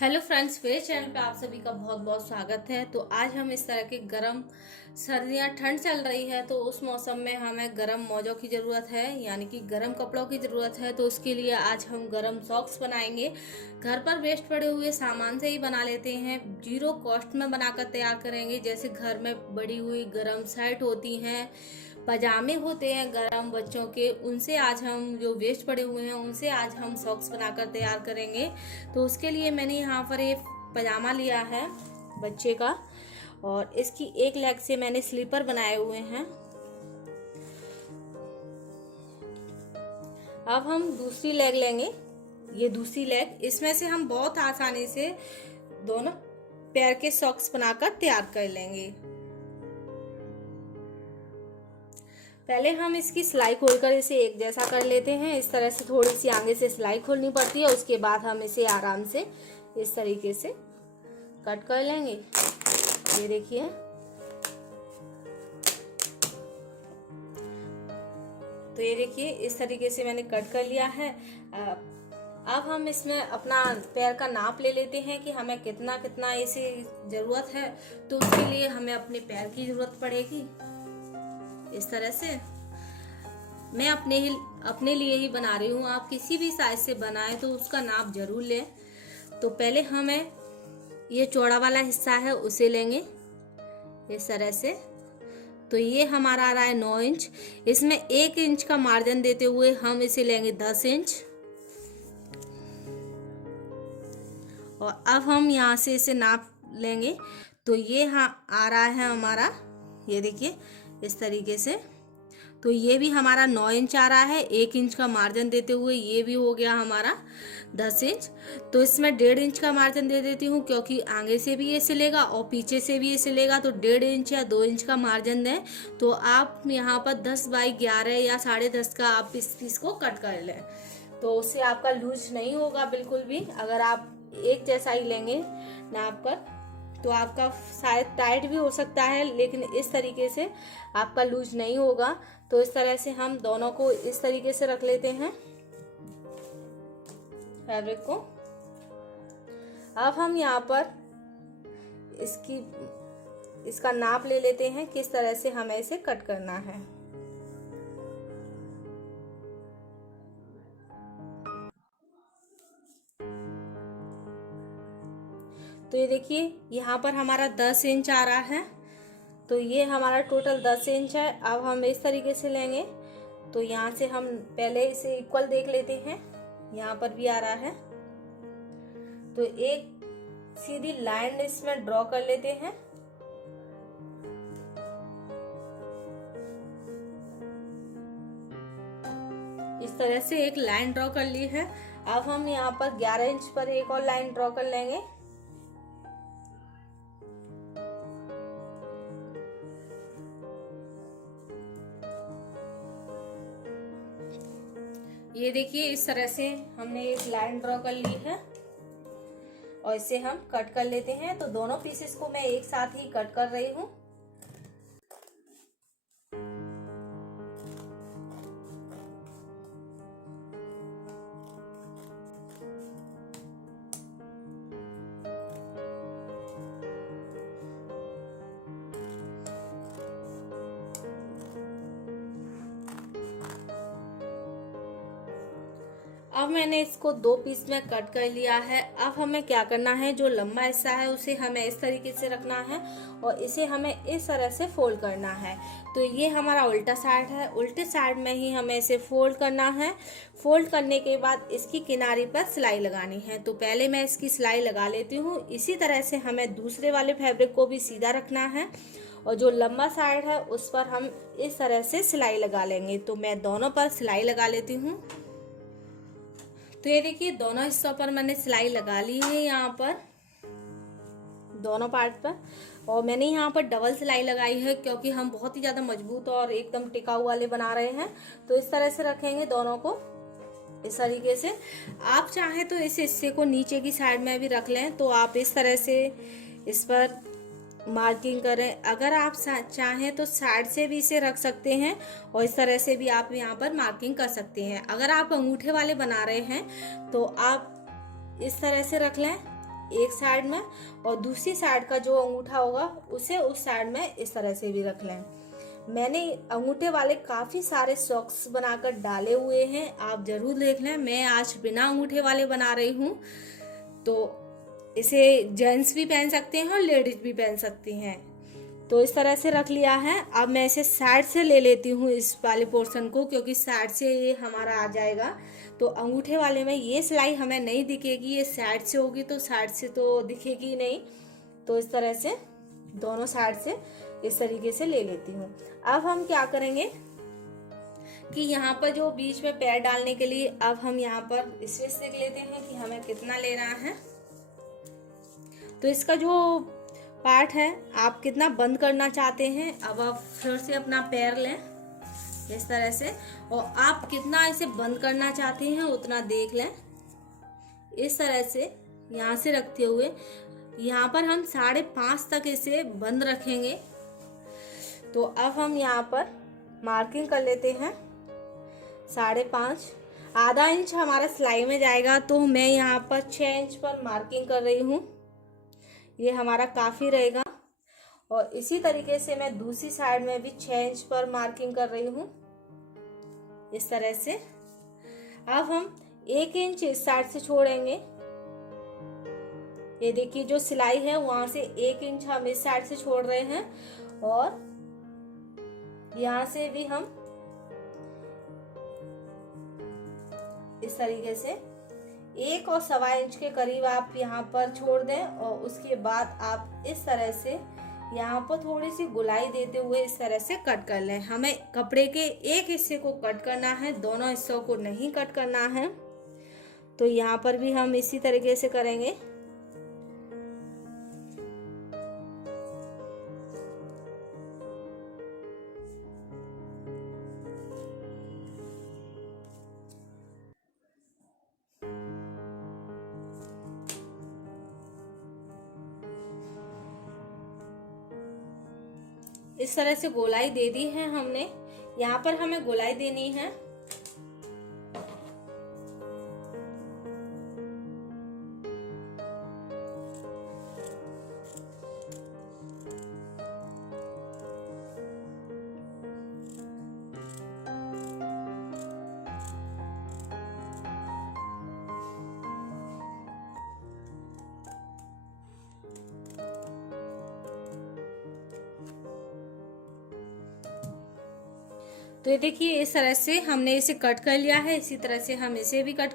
Hello friends, मेरे channel पे आप सभी का बहुत बहुत स्वागत है। तो आज हम इस तरह के गरम सर्दियाँ ठंड चल रही है तो उस मौसम में हमें गरम मोजों की ज़रूरत है, यानी कि गरम कपड़ों की ज़रूरत है। तो उसके लिए आज हम गरम सॉक्स बनाएंगे। घर पर वेस्ट पड़े हुए सामान से ही बना लेते हैं, जीरो कॉस्ट में बनाकर तैयार करेंगे। जैसे घर में बड़ी हुई गरम शर्ट होती हैं, पजामे होते हैं गरम बच्चों के, उनसे आज हम जो वेस्ट पड़े हुए हैं उनसे आज हम सॉक्स बनाकर तैयार करेंगे। तो उसके लिए मैंने यहाँ पर ये पजामा लिया है बच्चे का, और इसकी एक लेग से मैंने स्लीपर बनाए हुए हैं। अब हम दूसरी लेग लेंगे। ये दूसरी लेग, इसमें से हम बहुत आसानी से दोनों पैर के सॉक्स बनाकर तैयार कर लेंगे। पहले हम इसकी सिलाई खोलकर इसे एक जैसा कर लेते हैं। इस तरह से थोड़ी सी आगे से सिलाई खोलनी पड़ती है, उसके बाद हम इसे आराम से इस तरीके से कट कर लेंगे। ये देखिए, तो ये देखिए इस तरीके से मैंने कट कर लिया है। अब हम इसमें अपना पैर का नाप ले लेते हैं कि हमें कितना कितना इसे ज़रूरत है। तो उसके लिए हमें अपने पैर की ज़रूरत पड़ेगी। इस तरह से मैं अपने लिए ही बना रही हूँ, आप किसी भी साइज से बनाएं तो उसका नाप जरूर लें। तो पहले हमें ये चौड़ा वाला हिस्सा है उसे लेंगे इस तरह से। तो ये हमारा आ रहा है 9 इंच। इसमें 1 इंच का मार्जिन देते हुए हम इसे लेंगे 10 इंच। और अब हम यहाँ से इसे नाप लेंगे। तो ये आ रहा है हमारा, ये देखिए इस तरीके से। तो ये भी हमारा 9 इंच आ रहा है, 1 इंच का मार्जिन देते हुए ये भी हो गया हमारा 10 इंच। तो इसमें 1.5 इंच का मार्जिन दे देती हूँ, क्योंकि आगे से भी ये सिलेगा और पीछे से भी ये सिलेगा। तो 1.5 इंच या 2 इंच का मार्जिन दें। तो आप यहाँ पर 10 बाई 11 या 10.5 का आप इस पीस को कट कर लें, तो उससे आपका लूज नहीं होगा बिल्कुल भी। अगर आप एक जैसा ही लेंगे नाप कर तो आपका शायद टाइट भी हो सकता है, लेकिन इस तरीके से आपका लूज नहीं होगा। तो इस तरह से हम दोनों को इस तरीके से रख लेते हैं फैब्रिक को। अब हम यहाँ पर इसका नाप ले लेते हैं, किस तरह से हमें इसे कट करना है। तो ये देखिए यहाँ पर हमारा 10 इंच आ रहा है। तो ये हमारा टोटल 10 इंच है। अब हम इस तरीके से लेंगे। तो यहाँ से हम पहले इसे इक्वल देख लेते हैं, यहाँ पर भी आ रहा है। तो एक सीधी लाइन इसमें ड्रॉ कर लेते हैं। इस तरह से एक लाइन ड्रॉ कर ली है। अब हम यहाँ पर 11 इंच पर एक और लाइन ड्रॉ कर लेंगे। ये देखिए इस तरह से हमने एक लाइन ड्रॉ कर ली है और इसे हम कट कर लेते हैं। तो दोनों पीसेस को मैं एक साथ ही कट कर रही हूँ। अब मैंने इसको 2 पीस में कट कर लिया है। अब हमें क्या करना है, जो लंबा हिस्सा है उसे हमें इस तरीके से रखना है और इसे हमें इस तरह से फोल्ड करना है। तो ये हमारा उल्टा साइड है, उल्टे साइड में ही हमें इसे फोल्ड करना है। फोल्ड करने के बाद इसकी किनारी पर सिलाई लगानी है। तो पहले मैं इसकी सिलाई लगा लेती हूँ। इसी तरह से हमें दूसरे वाले फैब्रिक को भी सीधा रखना है और जो लंबा साइड है उस पर हम इस तरह से सिलाई लगा लेंगे। तो मैं दोनों पर सिलाई लगा लेती हूँ। तो ये देखिए दोनों हिस्सों पर मैंने सिलाई लगा ली है, यहाँ पर दोनों पार्ट पर। और मैंने यहाँ पर डबल सिलाई लगाई है, क्योंकि हम बहुत ही ज़्यादा मजबूत और एकदम टिकाऊ वाले बना रहे हैं। तो इस तरह से रखेंगे दोनों को इस तरीके से। आप चाहें तो इस हिस्से को नीचे की साइड में भी रख लें, तो आप इस तरह से इस पर मार्किंग करें। अगर आप चाहें तो साइड से भी इसे रख सकते हैं और इस तरह से भी आप यहाँ पर मार्किंग कर सकते हैं। अगर आप अंगूठे वाले बना रहे हैं तो आप इस तरह से रख लें एक साइड में और दूसरी साइड का जो अंगूठा होगा उसे उस साइड में इस तरह से भी रख लें। मैंने अंगूठे वाले काफ़ी सारे सॉक्स बनाकर डाले हुए हैं, आप ज़रूर देख लें। मैं आज बिना अंगूठे वाले बना रही हूँ, तो इसे जेंट्स भी पहन सकते हैं और लेडीज भी पहन सकती हैं। तो इस तरह से रख लिया है। अब मैं इसे साइड से ले लेती हूँ इस वाले पोर्शन को, क्योंकि साइड से ये हमारा आ जाएगा। तो अंगूठे वाले में ये सिलाई हमें नहीं दिखेगी, ये साइड से होगी तो साइड से तो दिखेगी नहीं। तो इस तरह से दोनों साइड से इस तरीके से ले लेती हूँ। अब हम क्या करेंगे कि यहाँ पर जो बीच में पैर डालने के लिए अब हम यहाँ पर स्पेस देख लेते हैं कि हमें कितना लेना है। तो इसका जो पार्ट है आप कितना बंद करना चाहते हैं, अब आप फिर से अपना पैर लें इस तरह से, और आप कितना इसे बंद करना चाहते हैं उतना देख लें। इस तरह से यहाँ से रखते हुए यहाँ पर हम 5.5 तक इसे बंद रखेंगे। तो अब हम यहाँ पर मार्किंग कर लेते हैं 5.5। आधा इंच हमारा सिलाई में जाएगा, तो मैं यहाँ पर 6 इंच पर मार्किंग कर रही हूँ, ये हमारा काफ़ी रहेगा। और इसी तरीके से मैं दूसरी साइड में भी 6 इंच पर मार्किंग कर रही हूँ इस तरह से। अब हम 1 इंच इस साइड से छोड़ेंगे। ये देखिए जो सिलाई है वहां से 1 इंच हम इस साइड से छोड़ रहे हैं, और यहाँ से भी हम इस तरीके से 1 और 1.25 इंच के करीब आप यहाँ पर छोड़ दें। और उसके बाद आप इस तरह से यहाँ पर थोड़ी सी गुलाई देते हुए इस तरह से कट कर लें। हमें कपड़े के एक हिस्से को कट करना है, दोनों हिस्सों को नहीं कट करना है। तो यहाँ पर भी हम इसी तरीके से करेंगे। इस तरह से गोलाई दे दी है हमने, यहाँ पर हमें गोलाई देनी है। तो ये देखिए इस तरह से हमने इसे कट कर लिया है, इसी तरह से हम इसे भी कट।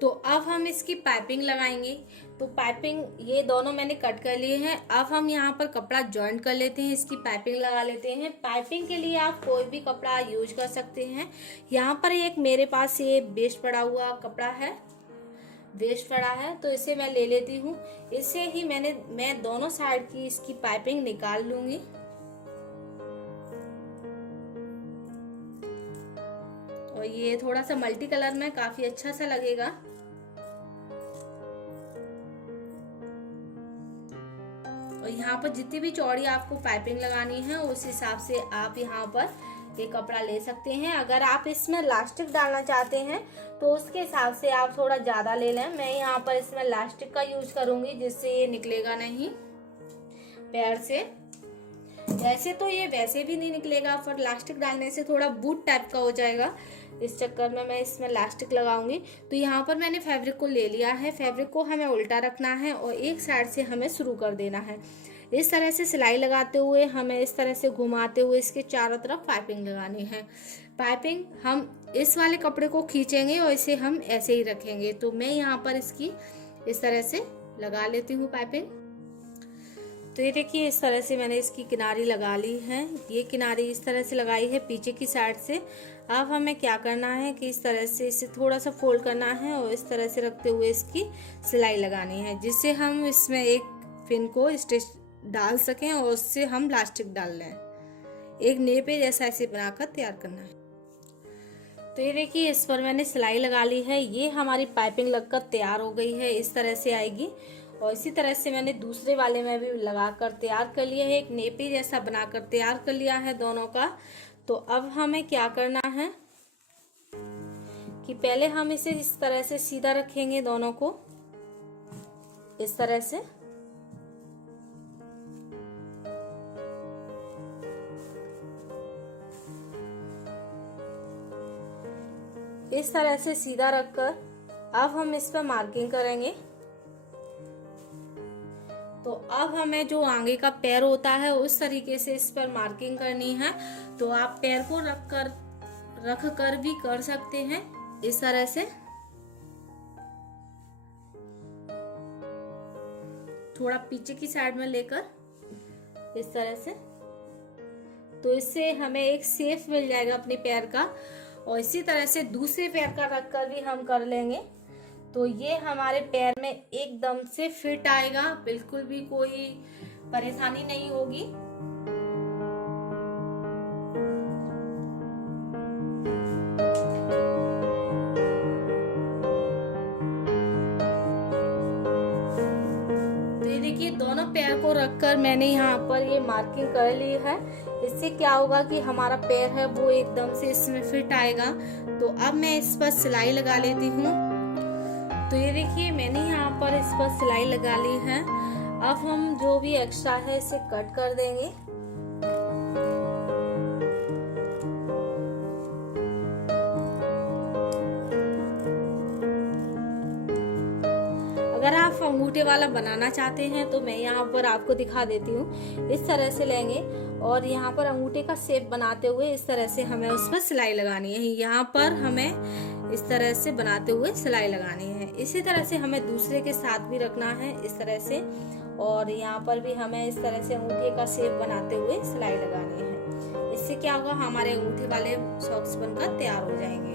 तो अब हम इसकी पाइपिंग लगाएंगे। तो पाइपिंग ये दोनों मैंने कट कर लिए हैं। अब हम यहाँ पर कपड़ा जॉइंट कर लेते हैं, इसकी पाइपिंग लगा लेते हैं। पाइपिंग के लिए आप कोई भी कपड़ा यूज कर सकते हैं। यहाँ पर एक मेरे पास ये वेस्ट पड़ा हुआ कपड़ा है, वेस्ट पड़ा है, तो इसे मैं ले लेती हूँ। इसे ही मैं दोनों साइड की इसकी पाइपिंग निकाल लूंगी। और ये थोड़ा सा मल्टी कलर में काफी अच्छा सा लगेगा। और यहाँ पर जितनी भी चौड़ी आपको पाइपिंग लगानी है उस हिसाब से आप यहाँ पर ये कपड़ा ले सकते हैं। अगर आप इसमें इलास्टिक डालना चाहते हैं तो उसके हिसाब से आप थोड़ा ज्यादा ले लें। मैं यहाँ पर इसमें इलास्टिक का यूज करूंगी, जिससे ये निकलेगा नहीं पैर से। वैसे तो ये वैसे भी नहीं निकलेगा, पर इलास्टिक डालने से थोड़ा बूट टाइप का हो जाएगा, इस चक्कर में मैं इसमें इलास्टिक लगाऊंगी। तो यहाँ पर मैंने फैब्रिक को ले लिया है। फैब्रिक को हमें उल्टा रखना है और एक साइड से हमें शुरू कर देना है। इस तरह से सिलाई लगाते हुए हमें इस तरह से घुमाते हुए इसके चारों तरफ पाइपिंग लगानी है। पाइपिंग हम इस वाले कपड़े को खींचेंगे और इसे हम ऐसे ही रखेंगे। तो मैं यहाँ पर इसकी इस तरह से लगा लेती हूँ पाइपिंग। तो ये देखिए इस तरह से मैंने इसकी किनारी लगा ली है। ये किनारी इस तरह से लगाई है पीछे की साइड से। अब हमें क्या करना है कि इस तरह से इसे थोड़ा सा फोल्ड करना है और इस तरह से रखते हुए इसकी सिलाई लगानी है, जिससे हम इसमें एक पिन को स्टिच डाल सकें और उससे हम इलास्टिक डाल लें। एक नेपे जैसा ऐसे बनाकर तैयार करना है। तो ये देखिए इस पर मैंने सिलाई लगा ली है। ये हमारी पाइपिंग लगकर तैयार हो गई है, इस तरह से आएगी। और इसी तरह से मैंने दूसरे वाले में भी लगाकर तैयार कर लिया है, एक नेपी जैसा बनाकर तैयार कर लिया है दोनों का। तो अब हमें क्या करना है कि पहले हम इसे इस तरह से सीधा रखेंगे दोनों को। इस तरह से। इस तरह से सीधा रखकर अब हम इस पर मार्किंग करेंगे। तो अब हमें जो आगे का पैर होता है उस तरीके से इस पर मार्किंग करनी है। तो आप पैर को रख कर भी कर सकते हैं इस तरह से, थोड़ा पीछे की साइड में लेकर इस तरह से। तो इससे हमें एक शेप मिल जाएगा अपने पैर का। और इसी तरह से दूसरे पैर का रखकर भी हम कर लेंगे। तो ये हमारे पैर में एकदम से फिट आएगा, बिल्कुल भी कोई परेशानी नहीं होगी। तो ये देखिए दोनों पैर को रखकर मैंने यहाँ पर ये मार्किंग कर ली है। इससे क्या होगा कि हमारा पैर है वो एकदम से इसमें फिट आएगा। तो अब मैं इस पर सिलाई लगा लेती हूँ। तो ये देखिए मैंने यहाँ पर इस पर सिलाई लगा ली है। अब हम जो भी एक्स्ट्रा है इसे कट कर देंगे। अगर आप अंगूठे वाला बनाना चाहते हैं तो मैं यहाँ पर आपको दिखा देती हूँ। इस तरह से लेंगे और यहाँ पर अंगूठे का शेप बनाते हुए इस तरह से हमें उस पर सिलाई लगानी है। यहाँ पर हमें इस तरह से बनाते हुए सिलाई लगानी है। इसी तरह से हमें दूसरे के साथ भी रखना है इस तरह से। और यहाँ पर भी हमें इस तरह से अंगूठे का शेप बनाते हुए सिलाई लगानी है। इससे क्या होगा, हमारे अंगूठे वाले सॉक्स बनकर तैयार हो जाएंगे।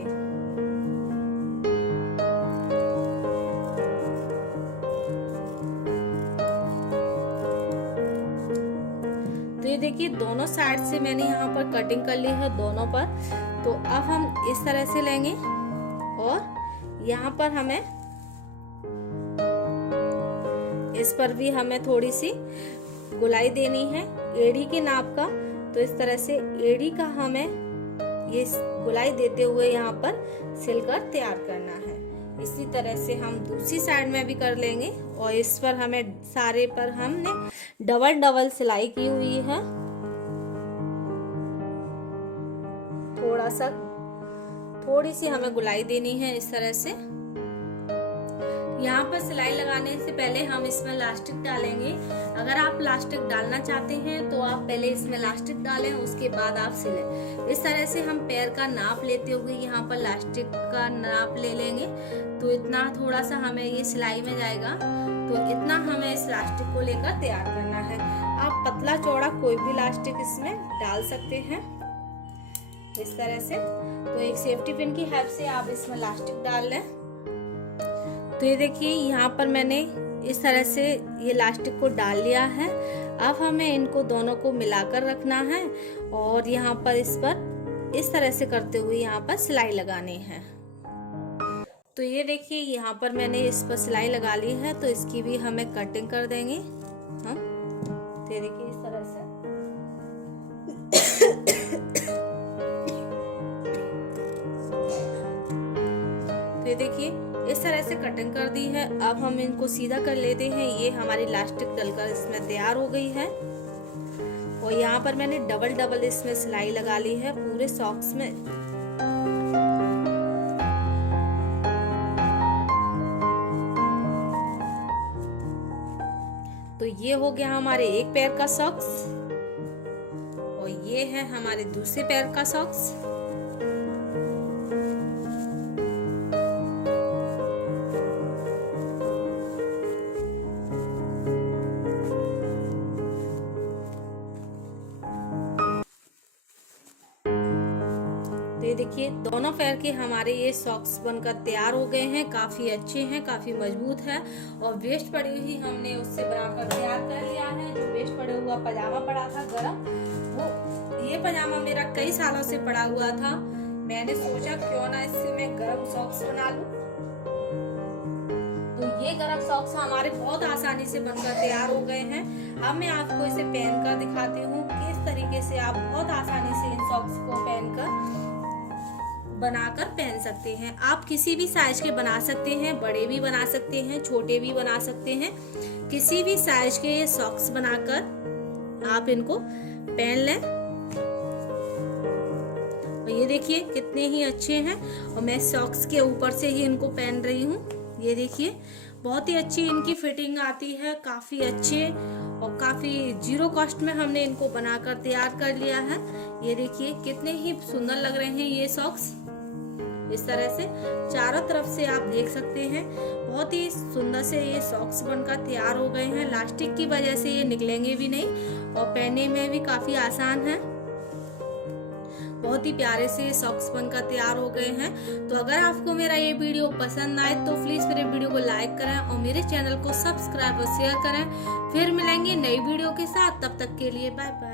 ये देखिए दोनों साइड से मैंने यहाँ पर कटिंग कर ली है दोनों पर। तो अब हम इस तरह से लेंगे और यहाँ पर हमें इस पर भी हमें थोड़ी सी गोलाई देनी है एड़ी के नाप का। तो इस तरह से एड़ी का हमें ये गोलाई देते हुए यहाँ पर सिलकर तैयार करना है। इसी तरह से हम दूसरी साइड में भी कर लेंगे। और इस पर हमें सारे पर हमने डबल सिलाई की हुई है। थोड़ी सी हमें गुलाई देनी है इस तरह से। यहाँ पर सिलाई लगाने से पहले हम इसमें इलास्टिक डालेंगे। अगर आप इलास्टिक डालना चाहते हैं तो आप पहले इसमें इलास्टिक डालें, उसके बाद आप सिलें। इस तरह से हम पैर का नाप लेते हुए यहाँ पर इलास्टिक का नाप ले लेंगे। तो इतना थोड़ा सा हमें ये सिलाई में जाएगा। तो इतना हमें इस इलास्टिक को लेकर तैयार करना है। आप पतला चौड़ा कोई भी इलास्टिक इसमें डाल सकते हैं इस तरह से। तो एक सेफ्टी पिन की हेल्प से आप इसमें इलास्टिक डाल लें। तो ये देखिए यहाँ पर मैंने इस तरह से ये इलास्टिक को डाल लिया है। अब हमें इनको दोनों को मिलाकर रखना है और यहाँ पर इस पर इस तरह से करते हुए यहाँ पर सिलाई लगानी है। तो ये देखिए यहाँ पर मैंने इस पर सिलाई लगा ली है। तो इसकी भी हमें कटिंग कर देंगे हम। तो ये देखिए इस तरह से। तो ये देखिए इस तरह से कटिंग कर दी है। अब हम इनको सीधा कर लेते हैं। ये हमारी इलास्टिक डलकर इसमें तैयार हो गई है। और यहाँ पर मैंने डबल इसमें सिलाई लगा ली है पूरे सॉक्स में। तो ये हो गया हमारे एक पैर का सॉक्स और ये है हमारे दूसरे पैर का सॉक्स। ये देखिए दोनों पैर के हमारे ये सॉक्स बनकर तैयार हो गए हैं। काफी अच्छे हैं, काफी मजबूत है। और वेस्ट पड़ी हुई हमने उससे बनाकर तैयार कर लिया है। जो वेस्ट पड़ा हुआ पजामा पड़ा था गरम, वो ये पजामा मेरा कई सालों से पड़ा हुआ था। मैंने सोचा क्यों ना इससे मैं गरम सॉक्स बना लूं। तो ये गरम सॉक्स हमारे बहुत आसानी से बनकर तैयार हो गए हैं। अब मैं आपको इसे पहनकर दिखाती हूँ किस तरीके से आप बहुत आसानी से इन सॉक्स को पहनकर बनाकर पहन सकते हैं। आप किसी भी साइज के बना सकते हैं, बड़े भी बना सकते हैं, छोटे भी बना सकते हैं। किसी भी साइज के ये सॉक्स बनाकर आप इनको पहन लें। और ये देखिए कितने ही अच्छे हैं, और मैं सॉक्स के ऊपर से ही इनको पहन रही हूँ। ये देखिए बहुत ही अच्छी इनकी फिटिंग आती है, काफी अच्छे और काफी जीरो कॉस्ट में हमने इनको बनाकर तैयार कर लिया है। ये देखिए कितने ही सुंदर लग रहे हैं ये सॉक्स। इस तरह से चारों तरफ से आप देख सकते हैं, बहुत ही सुंदर से ये सॉक्स बनकर तैयार हो गए हैं। इलास्टिक की वजह से ये निकलेंगे भी नहीं और पहनने में भी काफी आसान है। बहुत ही प्यारे से सॉक्स बनकर तैयार हो गए हैं। तो अगर आपको मेरा ये वीडियो पसंद आए तो प्लीज मेरे वीडियो को लाइक करें और मेरे चैनल को सब्सक्राइब और शेयर करें। फिर मिलेंगे नई वीडियो के साथ, तब तक के लिए बाय बाय।